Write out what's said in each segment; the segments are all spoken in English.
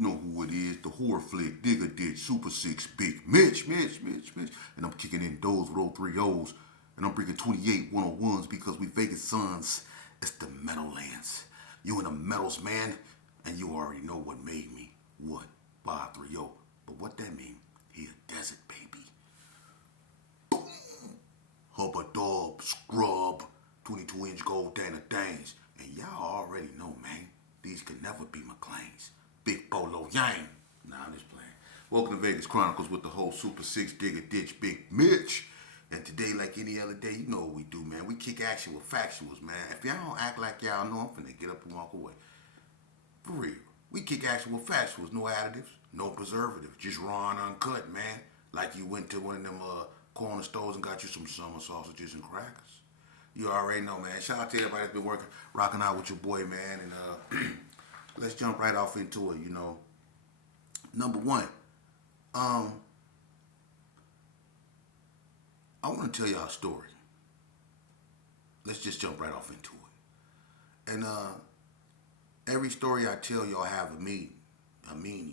know who it is, the horror flick, Digger Ditch, Super Six, Big Mitch. And I'm kicking in those with all three O's. And I'm bringing 28 101s because we Vegas sons. It's the Meadowlands. You in the metals, man. And you already know what made me. What? 530. But what that mean? He a desert baby. Boom. Hubba dub, scrub, 22-inch gold Dana Danes. And y'all already know, man. These could never be McLean's. Big Bolo Yang. Nah, I'm just playing. Welcome to Vegas Chronicles with the whole Super Six Digger Ditch Big Mitch. And today, like any other day, you know what we do, man. We kick action with factuals, man. If y'all don't act like y'all know, I'm finna get up and walk away. For real. We kick action with factuals. No additives, no preservatives. Just raw and uncut, man. Like you went to one of them corner stores and got you some summer sausages and crackers. You already know, man. Shout out to everybody that's been rocking out with your boy, man. And let's jump right off into it, you know. Number one, I want to tell y'all a story. Let's just jump right off into it. And every story I tell y'all have a meaning.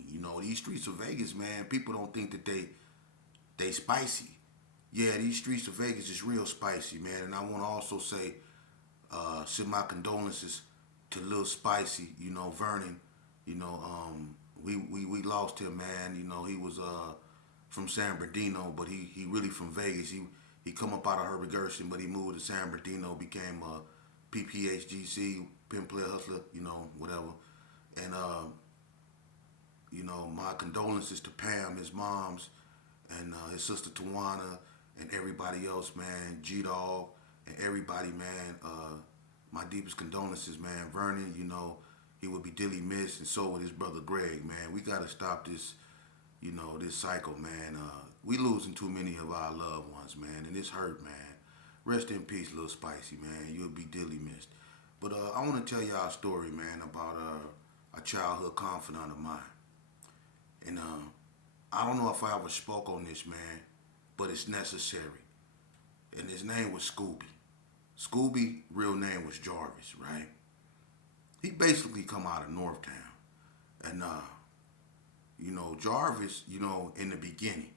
You know, these streets of Vegas, man, people don't think that they spicy. Yeah, these streets of Vegas is real spicy, man. And I want to also say, send my condolences to Lil Spicy, you know, Vernon. You know, we lost him, man. You know, he was from San Bernardino, but he really from Vegas. He come up out of Herbert Gershon, but he moved to San Bernardino, became a PPHGC, Pin Player Hustler, you know, whatever. And, you know, my condolences to Pam, his mom's, and his sister Tawana, and everybody else, man, G-Dog, and everybody, man. My deepest condolences, man. Vernon, you know, he would be dearly missed, and so would his brother Greg, man. We got to stop this, you know, this cycle, man. We losing too many of our loved ones, man, and it's hurt, man. Rest in peace, Lil Spicy, man. You'll be dearly missed. But I want to tell y'all a story, man, about a childhood confidant of mine. And I don't know if I ever spoke on this, man, but it's necessary. And his name was Scooby. Scooby, real name was Jarvis, right? He basically come out of Northtown. And, you know, Jarvis, you know, in the beginning,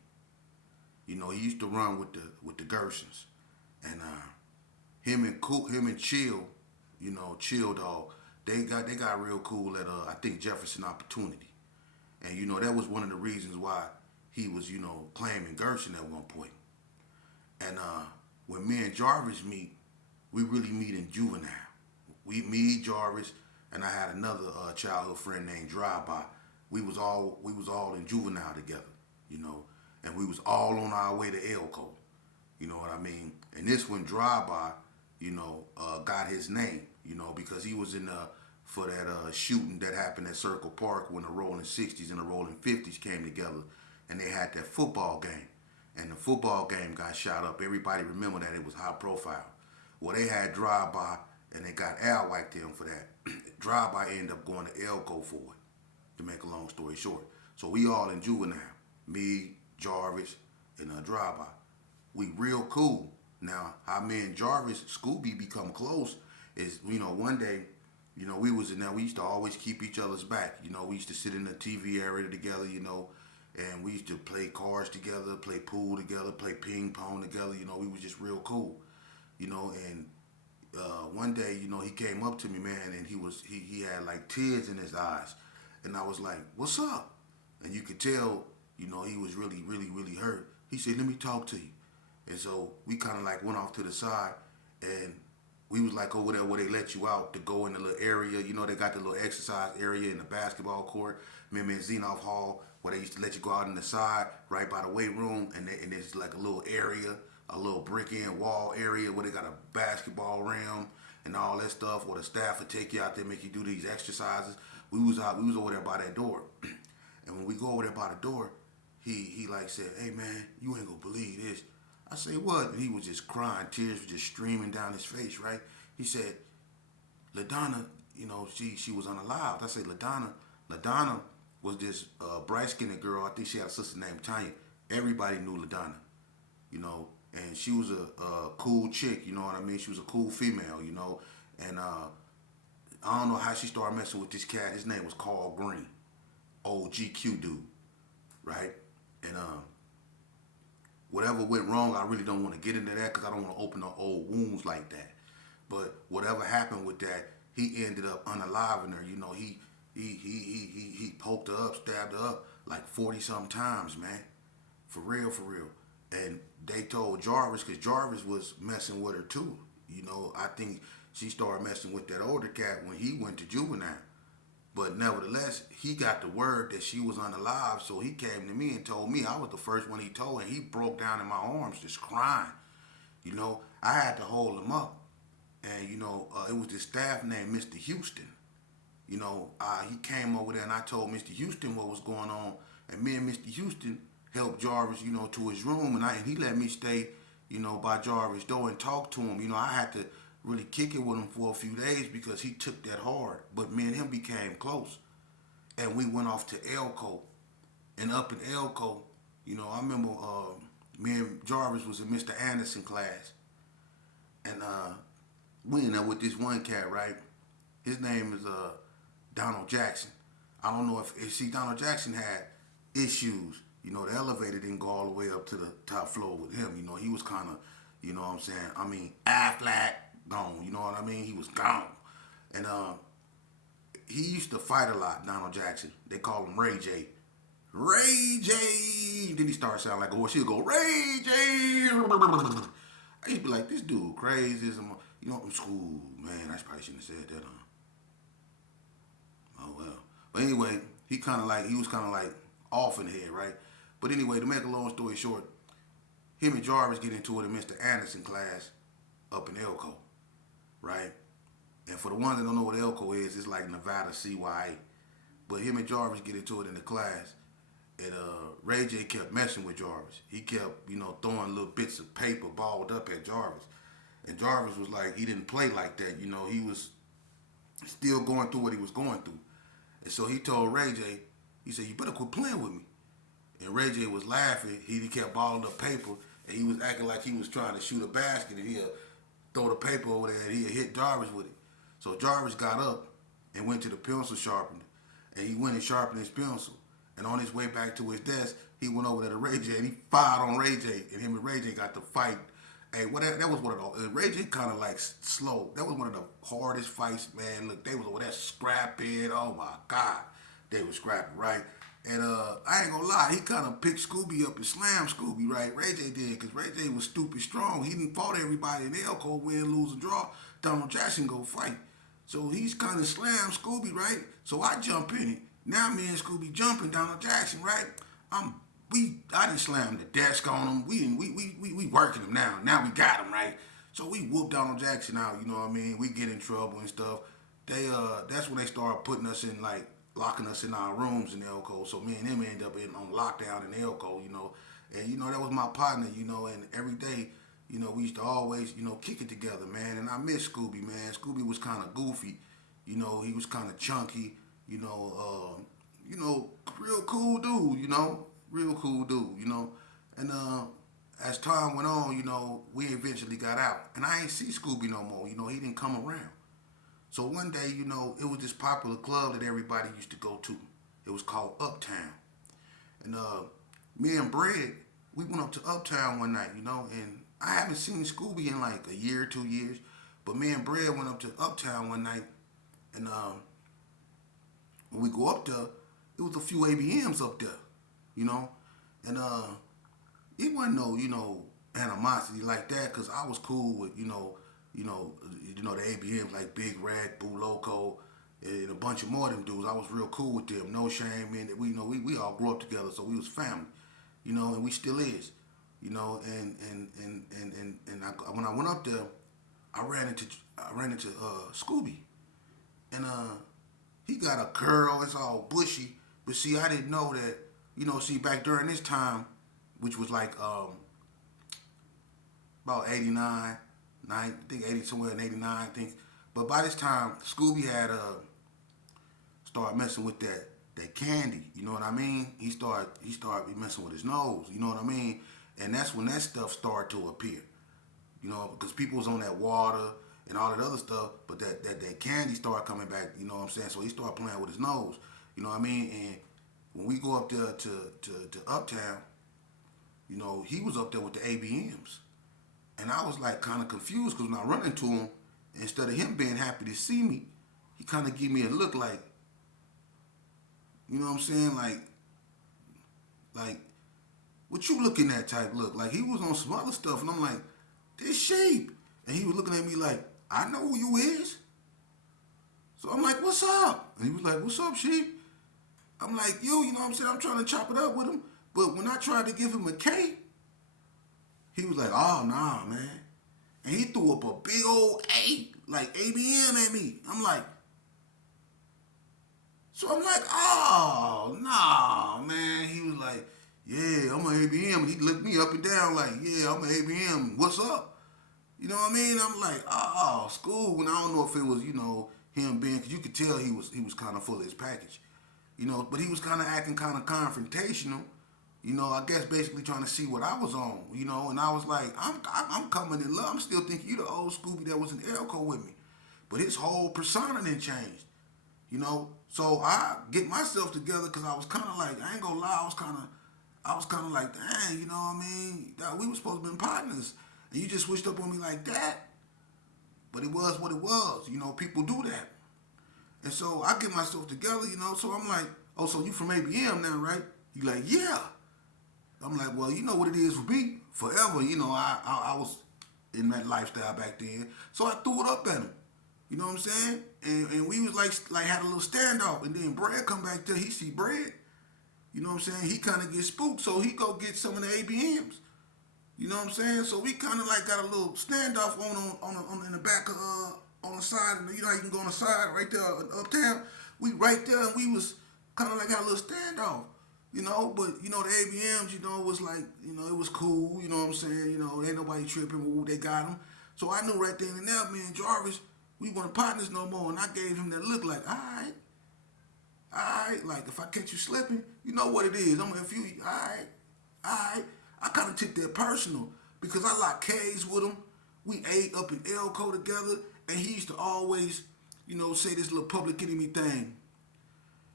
you know, he used to run with the Gershons. And him and Chill, you know, Chill Dog, they got real cool at I think Jefferson Opportunity. And you know, that was one of the reasons why he was, you know, claiming Gershon at one point. And when me and Jarvis meet, we really meet in juvenile. Me, Jarvis, and I had another childhood friend named Drive-By. We was all in juvenile together, you know, and we was all on our way to Elko. You know what I mean? And this one, Drive-By, you know, got his name, you know, because he was in for that shooting that happened at Circle Park when the Rolling 60s and the Rolling 50s came together, and they had that football game. And the football game got shot up. Everybody remember that. It was high profile. Well, they had Drive-By, and they got Al whacked him for that. Drive-By ended up going to Elko for it, to make a long story short. So we all in juvenile. Me, Jarvis, and Drive-By. We real cool. Now, how me and Jarvis, Scooby become close is, you know, one day, you know, we used to always keep each other's back. You know, we used to sit in the TV area together, you know, and we used to play cards together, play pool together, play ping pong together. You know, we was just real cool, you know. And one day, you know, he came up to me, man, and he had like tears in his eyes, and I was like, "What's up?" And you could tell, you know, he was really, really, really hurt. He said, "Let me talk to you." And so we kind of like went off to the side, and we was like over there where they let you out to go in the little area. You know, they got the little exercise area in the basketball court. Remember in Zenoff Hall where they used to let you go out in the side right by the weight room, and there's like a little area, a little brick-in wall area where they got a basketball rim and all that stuff, where the staff would take you out there, make you do these exercises. We was over there by that door. And when we go over there by the door, he like said, "Hey man, you ain't gonna believe this." I said, "What?" And he was just crying, tears were just streaming down his face, right? He said, "LaDonna, you know, she was unalived." I said, LaDonna was this bright-skinned girl. I think she had a sister named Tanya. Everybody knew LaDonna, you know, and she was a cool chick, you know what I mean? She was a cool female, you know, and I don't know how she started messing with this cat. His name was Carl Green, OG. old GQ dude, right? And whatever went wrong, I really don't want to get into that because I don't want to open up old wounds like that. But whatever happened with that, he ended up unaliving her. You know, he poked her up, stabbed her up like 40 something times, man. For real, for real. And they told Jarvis, because Jarvis was messing with her too. You know, I think she started messing with that older cat when he went to juvenile. But nevertheless, he got the word that she was unalive, so he came to me and told me. I was the first one he told, and he broke down in my arms just crying. You know, I had to hold him up. And, you know, it was this staff named Mr. Houston. You know, he came over there and I told Mr. Houston what was going on. And me and Mr. Houston helped Jarvis, you know, to his room. And he let me stay, you know, by Jarvis' door and talk to him. You know, I had to really kick it with him for a few days because he took that hard. But me and him became close. And we went off to Elko. And up in Elko, you know, I remember me and Jarvis was in Mr. Anderson class. And we in there with this one cat, right? His name is Donald Jackson. I don't know if see, Donald Jackson had issues. You know, the elevator didn't go all the way up to the top floor with him. You know, he was kind of, you know what I'm saying? I mean, Affleck, gone. You know what I mean? He was gone. And he used to fight a lot, Donald Jackson. They call him Ray J. Ray J. Then he started sounding like a horse. He'd go, Ray J. I used to be like, this dude crazy. You know, I'm school, man. I probably shouldn't have said that. Oh well. But anyway, he was kind of like off in the head, right? But anyway, to make a long story short, him and Jarvis get into it in Mr. Anderson class up in Elko, right? And for the ones that don't know what Elko is, it's like Nevada CYA. But him and Jarvis get into it in the class. And Ray J kept messing with Jarvis. He kept, you know, throwing little bits of paper balled up at Jarvis. And Jarvis was like, he didn't play like that. You know, he was still going through what he was going through. And so he told Ray J, he said, you better quit playing with me. And Ray J was laughing. He kept balling up paper. And he was acting like he was trying to shoot a basket. And he'll throw the paper over there and he'll hit Jarvis with it. So Jarvis got up and went to the pencil sharpener. And he went and sharpened his pencil. And on his way back to his desk, he went over there to Ray J and he fired on Ray J. And him and Ray J got to fight. Hey, that was one of the, Ray J kind of like slow. That was one of the hardest fights, man. Look, they was over there scrapping. Oh my God. They was scrapping, right? And I ain't gonna lie, he kind of picked Scooby up and slammed Scooby, right? Ray J did, because Ray J was stupid strong. He didn't fought everybody in Elko, win, lose, or draw. Donald Jackson go fight. So he's kind of slammed Scooby, right? So I jump in it. Now me and Scooby jumping Donald Jackson, right? I didn't slam the desk on him. We working him now. Now we got him, right? So we whooped Donald Jackson out, you know what I mean? We get in trouble and stuff. That's when they started putting us in, like, locking us in our rooms in Elko. So me and him ended up on lockdown in Elko, you know. And, you know, that was my partner, you know, and every day, you know, we used to always, you know, kick it together, man. And I miss Scooby, man. Scooby was kind of goofy. You know, he was kind of chunky, you know, real cool dude, you know. Real cool dude, you know. And as time went on, you know, we eventually got out. And I ain't see Scooby no more. You know, he didn't come around. So one day, you know, it was this popular club that everybody used to go to. It was called Uptown. And me and Brad, we went up to Uptown one night, you know, and I haven't seen Scooby in like a year, 2 years. But me and Brad went up to Uptown one night. And when we go up there, it was a few ABMs up there, you know. And it wasn't no, you know, animosity like that, because I was cool with, you know, the ABMs like Big Red, Boo Loco, and a bunch of more of them dudes. I was real cool with them. No shame in it. We, you know, we all grew up together, so we was family, you know, and we still is, you know. And when I went up there, I ran into Scooby, and he got a curl. It's all bushy, but see, I didn't know that. You know, see, back during this time, which was like about 89, I think 80, somewhere in 89, I think. But by this time, Scooby had started messing with that candy. You know what I mean? He started messing with his nose. You know what I mean? And that's when that stuff started to appear. You know, because people was on that water and all that other stuff, but that candy started coming back. You know what I'm saying? So he started playing with his nose. You know what I mean? And when we go up there to Uptown, he was up there with the ABMs. And I was like kind of confused because when I run into him, instead of him being happy to see me, he kind of give me a look like, you know what I'm saying? Like, what you looking at type look. Like he was on some other stuff and I'm like, this sheep. And he was looking at me like, I know who you is. So I'm like, what's up? And he was like, what's up, sheep? I'm like, yo, you know what I'm saying? I'm trying to chop it up with him. But when I tried to give him a K, he was like, oh, nah, man. And he threw up a big old A, like ABM at me. So I'm like, oh, nah, man. He was like, yeah, I'm an ABM. And he looked me up and down like, yeah, I'm an ABM. What's up? You know what I mean? I'm like, oh, school. And I don't know if it was, him being, because you could tell he was kind of full of his package. But he was kind of acting kind of confrontational. I guess basically trying to see what I was on. And I was like, I'm coming in love. I'm still thinking you the old Scooby that was in Elko with me, but his whole persona didn't change. So I get myself together because I was kind of like, I ain't gonna lie, I was kind of like, dang, you know what I mean? We were supposed to be partners, and you just switched up on me like that. But it was what it was. People do that. And so I get myself together, so I'm like, oh, so you from ABM now, right? You like, yeah. I'm like, well, you know what it is for me. Forever, I was in that lifestyle back then. So I threw it up at him. You know what I'm saying? And we was like had a little standoff. And then Brad come back there, he see Brad. You know what I'm saying? He kind of get spooked, so he go get some of the ABMs. You know what I'm saying? So we kind of like got a little standoff on in the back of on the side. And you know how you can go on the side right there uptown. We right there, and we was kind of like had a little standoff. But the ABMs, was like, it was cool. You know what I'm saying? Ain't nobody tripping. They got him. So I knew right then and there, me and Jarvis, we weren't partners no more. And I gave him that look like, all right. Like if I catch you slipping, you know what it is. I'm gonna, if you, all right. I kind of took that personal because I locked K's with him. We ate up in Elko together, and he used to always, say this little Public Enemy thing.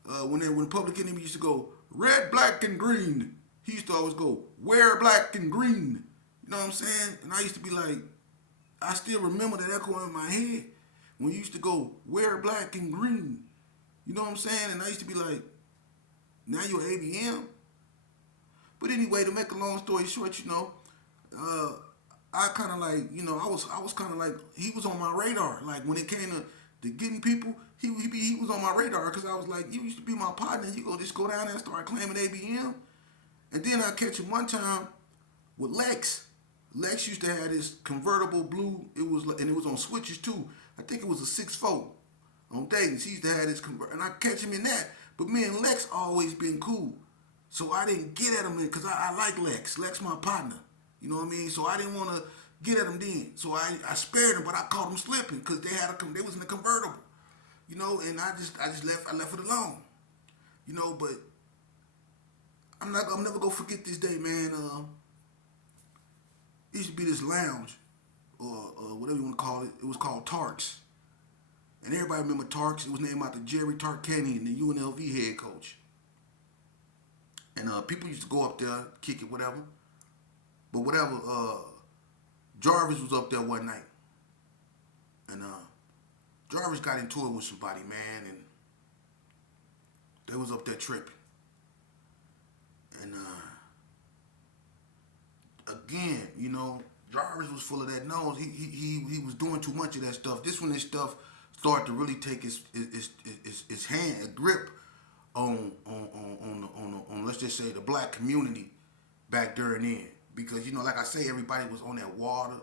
When Public Enemy used to go red, black, and green, he used to always go wear black and green. You know what I'm saying? And I used to be like, I still remember that echo in my head when you used to go wear black and green. You know what I'm saying? And I used to be like, now you're ABM. But anyway, to make a long story short, I kind of like, I was kind of like, he was on my radar. Like when it came to getting people, he was on my radar because I was like, you used to be my partner. You go just go down there and start claiming ABM. And then I catch him one time with Lex. Lex used to have this convertible blue. It was on switches too. I think it was a 6.4 on Dayton's. He used to have this and I catch him in that. But me and Lex always been cool. So I didn't get at him because I like Lex. Lex my partner. You know what I mean? So I didn't want to get at him then. So I spared him, but I caught him slipping because they was in a convertible. And I left it alone. But I'm never gonna forget this day, man. It used to be this lounge or whatever you want to call it. It was called Tarks. And everybody remember Tarks. It was named after Jerry Tarkanian, the UNLV head coach. And people used to go up there, kick it, whatever. But whatever, Jarvis was up there one night. And Jarvis got into it with somebody, man, and they was up there tripping. And again, Jarvis was full of that nose. He was doing too much of that stuff. This started to really take his hand, a grip on let's just say the black community back there and then. Because, like I say, everybody was on that water,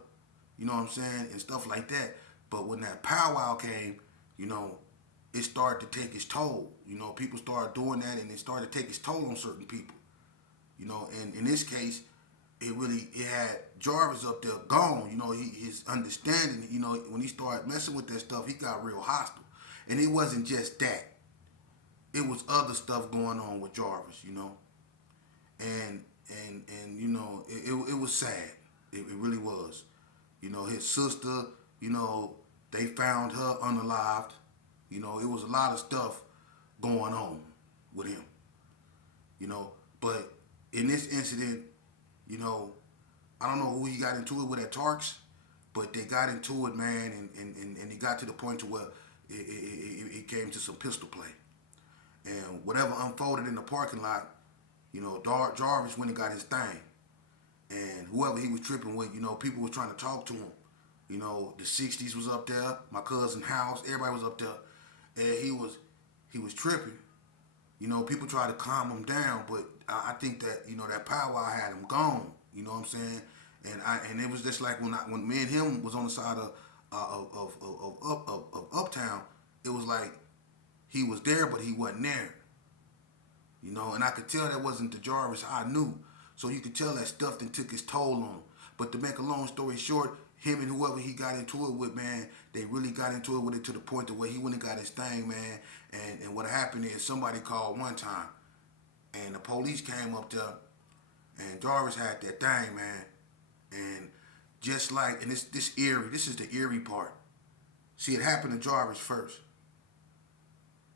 you know what I'm saying, and stuff like that. But when that powwow came, it started to take its toll. People started doing that and it started to take its toll on certain people. And in this case, it had Jarvis up there gone. His understanding, when he started messing with that stuff, he got real hostile. And it wasn't just that. It was other stuff going on with Jarvis, and it was sad. It really was. His sister, they found her unalived. It was a lot of stuff going on with him. you know. But in this incident, you know, I don't know who he got into it with at Tarks, but they got into it, man, and it got to the point to where it came to some pistol play. And whatever unfolded in the parking lot, you know, Jarvis went and got his thing. And whoever he was tripping with, you know, people was trying to talk to him. You know, the 60s was up there, my cousin House, everybody was up there. And he was tripping. You know, people tried to calm him down, but I think that, you know, that powwow had him gone. You know what I'm saying? And it was just like when me and him was on the side of Uptown, it was like he was there, but he wasn't there. You know, and I could tell that wasn't the Jarvis I knew. So you could tell that stuff then took its toll on him. But to make a long story short, him and whoever he got into it with, man, they really got into it with it to the point to where he went and got his thing, man. And what happened is somebody called one time, and the police came up there, and Jarvis had that thing, man. And just like, and this is the eerie part. See, it happened to Jarvis first.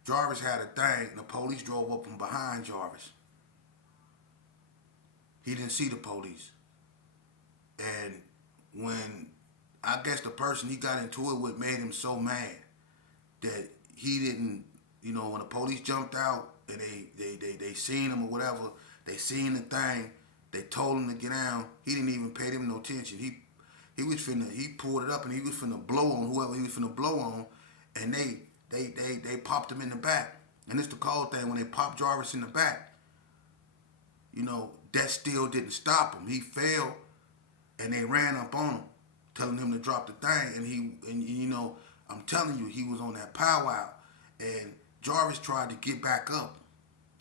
Jarvis had a thing, and the police drove up from behind Jarvis. He didn't see the police. And when, I guess the person he got into it with made him so mad that he didn't, you know, when the police jumped out and they seen him or whatever, they seen the thing, they told him to get down, he didn't even pay them no attention. He pulled it up and he was finna blow on whoever he was finna blow on, and they popped him in the back. And it's the cold thing, when they popped Jarvis in the back, you know, that still didn't stop him. He fell, and they ran up on him, telling him to drop the thing. And you know, I'm telling you, he was on that powwow. And Jarvis tried to get back up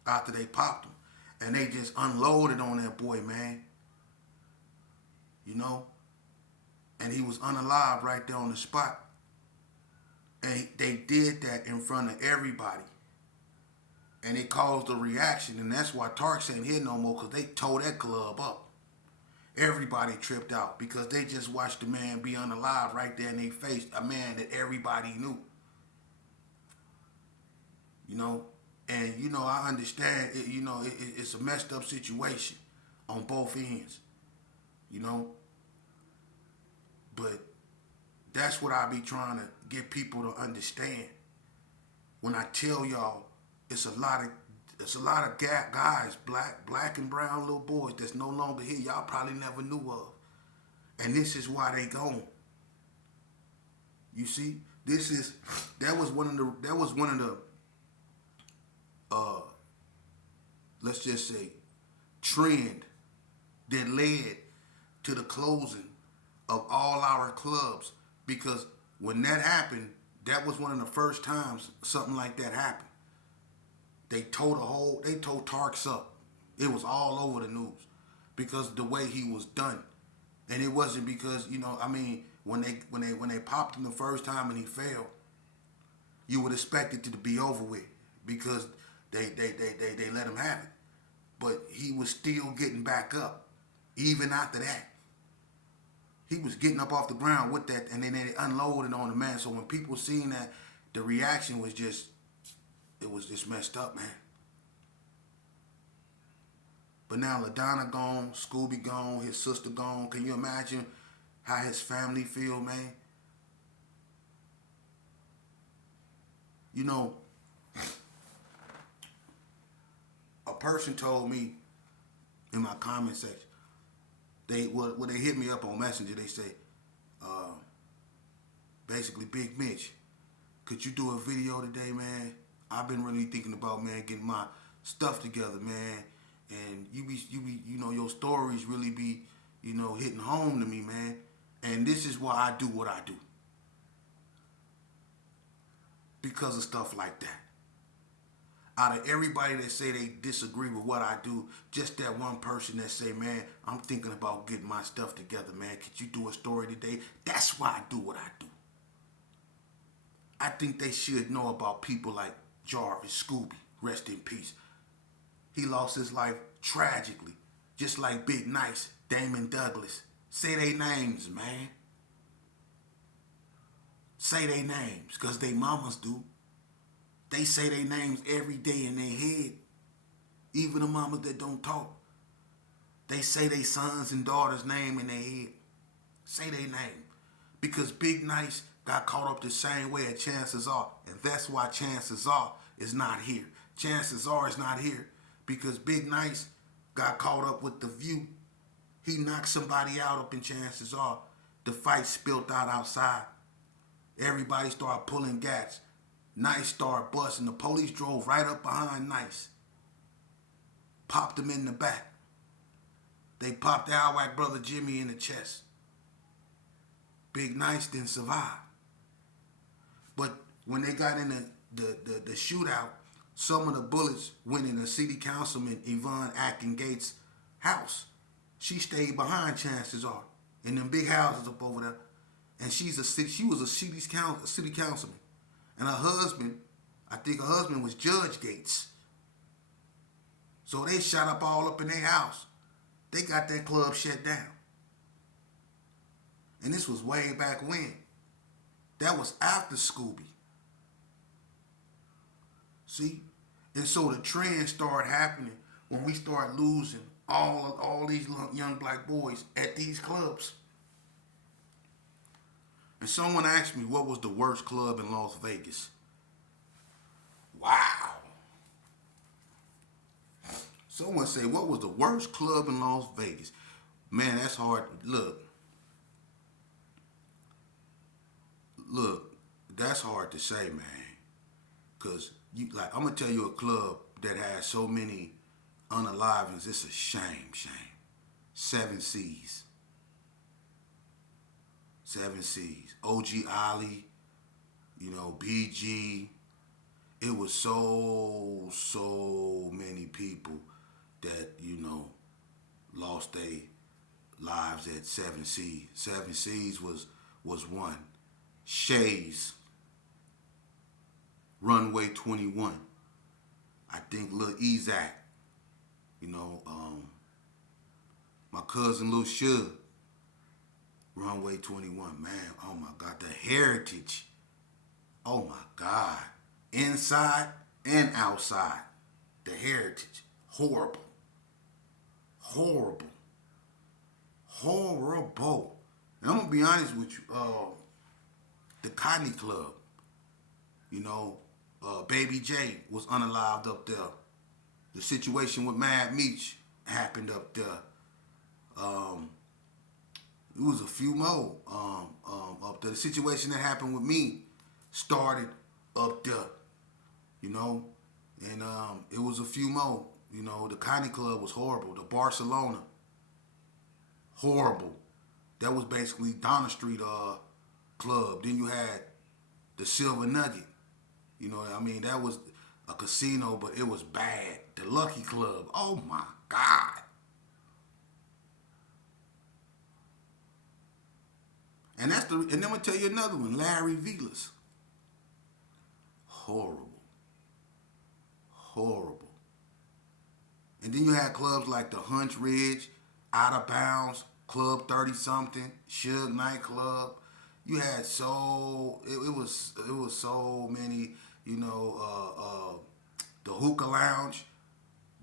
after they popped him. And they just unloaded on that boy, man. You know? And he was unalive right there on the spot. And they did that in front of everybody. And it caused a reaction. And that's why Tarks ain't here no more, because they tore that club up. Everybody tripped out because they just watched the man be unalive right there in their face. A man that everybody knew. You know? And, you know, I understand, you know, it's a messed up situation on both ends. You know? But that's what I be trying to get people to understand. When I tell y'all, it's a lot of guys, black and brown little boys that's no longer here. Y'all probably never knew of, and this is why they gone. You see, that was one of the let's just say trend that led to the closing of all our clubs, because when that happened, that was one of the first times something like that happened. They tore Tarks up. It was all over the news because of the way he was done. And it wasn't because, you know, I mean, when they popped him the first time and he fell, you would expect it to be over with because they let him have it. But he was still getting back up even after that. He was getting up off the ground with that, and then they unloaded on the man. So when people seen that, the reaction was just, it was just messed up, man. But now LaDonna gone, Scooby gone, his sister gone. Can you imagine how his family feel, man? You know, a person told me in my comment section, when they hit me up on Messenger, they say, basically, Big Mitch, could you do a video today, man? I've been really thinking about, man, getting my stuff together, man. And you be, you know, your stories really be, you know, hitting home to me, man. And this is why I do what I do. Because of stuff like that. Out of everybody that say they disagree with what I do, just that one person that say, man, I'm thinking about getting my stuff together, man. Could you do a story today? That's why I do what I do. I think they should know about people like Jarvis, Scooby, rest in peace. He lost his life tragically, just like Big Nice, Damon Douglas. Say they names, man. Say they names, because they mamas do. They say they names every day in their head. Even the mamas that don't talk, they say their sons and daughters' name in their head. Say their name. Because Big Nice got caught up the same way as Chances Are. And that's why Chances Are is not here. Chances Are is not here because Big Nice got caught up with The View. He knocked somebody out up in Chances Are. The fight spilled out outside. Everybody started pulling gats. Nice started busting. The police drove right up behind Nice. Popped him in the back. They popped Alwack brother Jimmy in the chest. Big Nice didn't survive. But when they got in the shootout, some of the bullets went in the city councilman Yvonne Atkin Gates' house. She stayed behind Chances Are in them big houses up over there. And she was a city councilman. And her husband, I think her husband was Judge Gates. So they shot up all up in their house. They got that club shut down. And this was way back when. That was after Scooby. See? And so the trend started happening when we started losing all these young black boys at these clubs. And someone asked me what was the worst club in Las Vegas. Wow. Someone said, what was the worst club in Las Vegas? Man, that's hard. Look, that's hard to say, man. Because, I'm going to tell you a club that has so many unalivings. It's a shame. 7 C's. 7 C's. OG Ollie, BG. It was so many people that, lost their lives at 7 C's. 7 C's was one. Shays, Runway 21. I think Lil Ezak, my cousin Lil Suge, Runway 21. Man, oh my God, the Heritage. Oh my God. Inside and outside. The Heritage. Horrible. And I'm going to be honest with you. The Cotton Club. Baby J was unalived up there. The situation with Mad Meech happened up there. It was a few more up there. The situation that happened with me started up there, and it was a few more. The Connie Club was horrible. The Barcelona, horrible. That was basically Donna Street club. Then you had the Silver Nugget. That was a casino, but it was bad. The Lucky Club. Oh my God. And then I'm gonna tell you another one, Larry Vilas. Horrible. And then you had clubs like the Hunch Ridge, Out of Bounds, Club 30 something, Suge Nightclub. You had it was so many, the Hookah Lounge.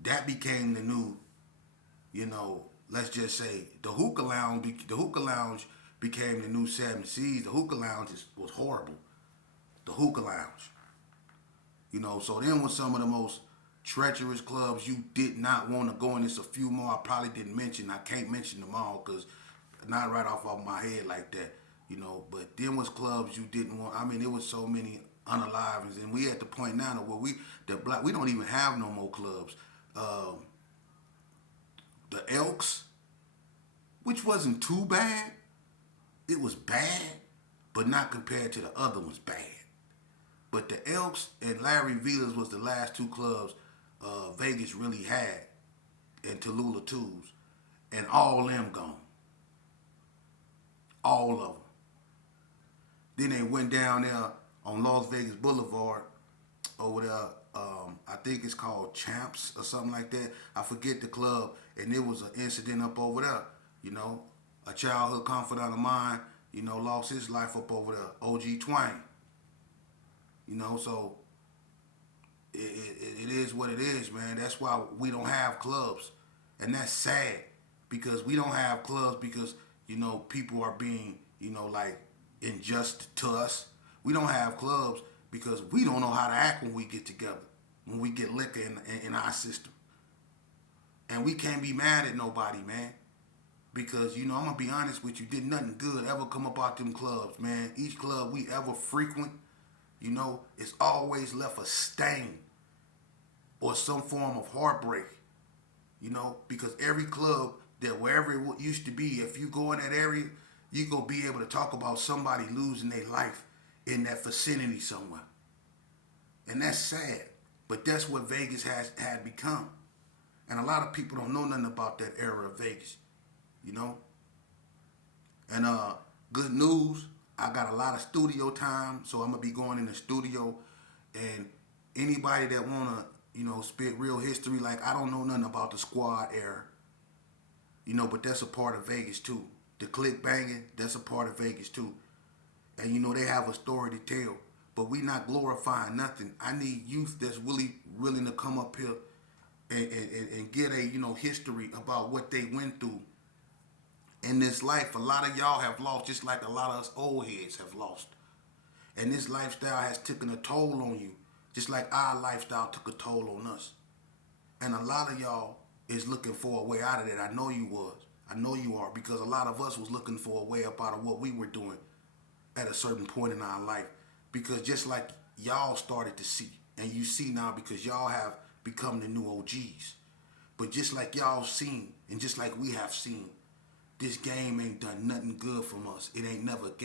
That became the new, let's just say the Hookah Lounge became the new 7 C's. The Hookah Lounge was horrible. The Hookah Lounge. So then was some of the most treacherous clubs you did not want to go in. There's a few more I probably didn't mention. I can't mention them all because not right off of my head like that, But then was clubs you didn't want. There was so many unalivings. And we at the point now where we don't even have no more clubs. The Elks, which wasn't too bad. It was bad, but not compared to the other ones bad. But the Elks and Larry Vilas was the last two clubs Vegas really had, and Tallulah Twos, and all them gone. All of them. Then they went down there on Las Vegas Boulevard over there. I think it's called Champs or something like that. I forget the club, and there was an incident up over there. A childhood confidant of mine, lost his life up over there. OG Twine. So it is what it is, man. That's why we don't have clubs, and that's sad because we don't have clubs because people are being like unjust to us. We don't have clubs because we don't know how to act when we get together, when we get liquor in our system, and we can't be mad at nobody, man. Because I'm gonna be honest with you, did nothing good ever come about them clubs, man. Each club we ever frequent, it's always left a stain or some form of heartbreak, because every club that wherever it used to be, if you go in that area, you gonna be able to talk about somebody losing their life in that vicinity somewhere. And that's sad. But that's what Vegas had become. And a lot of people don't know nothing about that era of Vegas, you know? And good news, I got a lot of studio time, so I'm gonna be going in the studio. And anybody that wanna, spit real history, like I don't know nothing about the squad era, but that's a part of Vegas too. The click banging, that's a part of Vegas too. And they have a story to tell. But we not glorifying nothing. I need youth that's really willing to come up here and get a history about what they went through in this life. A lot of y'all have lost, just like a lot of us old heads have lost. And this lifestyle has taken a toll on you, just like our lifestyle took a toll on us. And a lot of y'all is looking for a way out of that. I know you was. I know you are, because a lot of us was looking for a way up out of what we were doing at a certain point in our life. Because just like y'all started to see, and you see now because y'all have become the new OGs. But just like y'all seen, and just like we have seen, this game ain't done nothing good from us. It ain't never